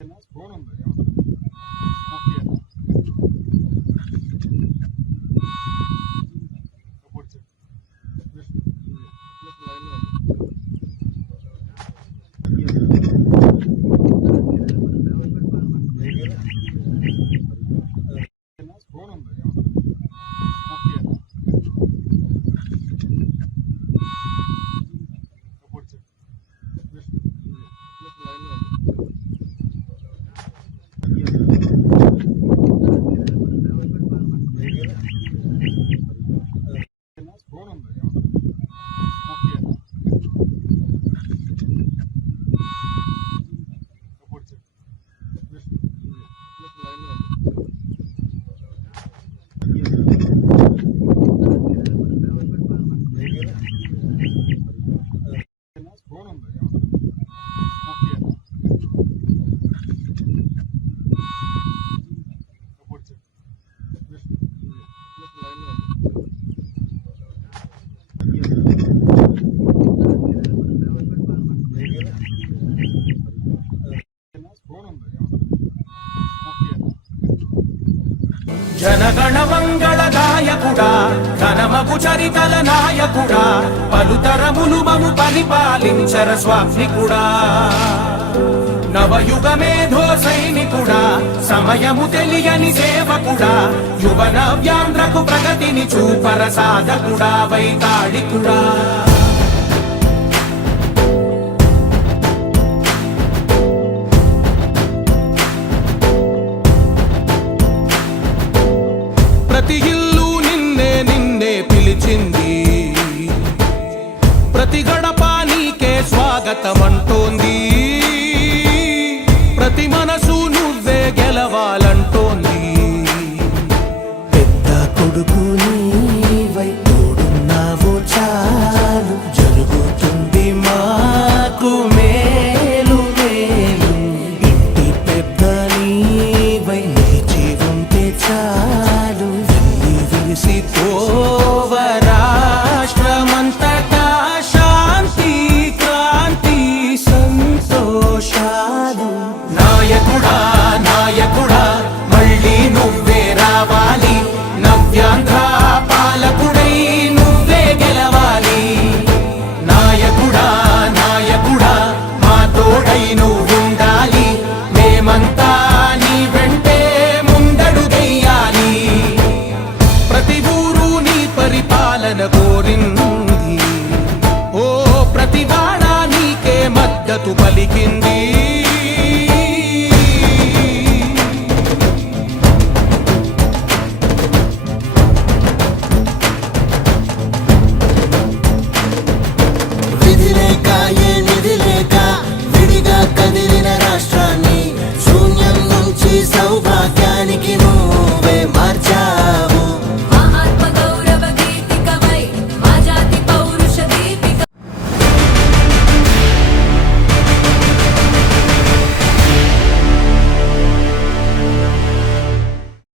phone ఉంది okay support చేయండి లైన్లో ఫోన్ ఉంది ఓకే సపోర్ట్ చేయండి లైన్లో ఫోన్ ఉంది ఓకే సపోర్ట్ చేయండి లైన్లో ఫోన్ ఉంది ఓకే సపోర్ట్ చేయండి లైన్లో ఫోన్ ఉంది ఓకే జనగణ మంగళ గాయకుడా ఘనమగు చరితల నాయకుడా పలుతరములు మము పరిపాలించర స్వామికుడా నవయుగ మేధో సైనికుడా సమయము తెలియని సేవకుడా యువ నవ్యాంధ్రకు ప్రగతిని చూపర సాధకుడా వైతాళికుడా ప్రతి ఇల్లు నిన్నే నిన్నే పిలిచింది ప్రతి గడప నీకే స్వాగతమంటోంది ప్రతి మనసు నువ్వే గెలవాలంటోంది పెద్ద కొడుకు నీవై తోడున్నావు చాలు జరుగుతుంది మాకు మేలు మేలు ఇంటి పెద్ద నీవై నిలిచి ఉంటే చాలు వెళ్ళి విరిసిపోవ రాష్ట్రమంతటా శాంతి క్రాంతి సంతోషాలు నాయకుడా నాయకుడా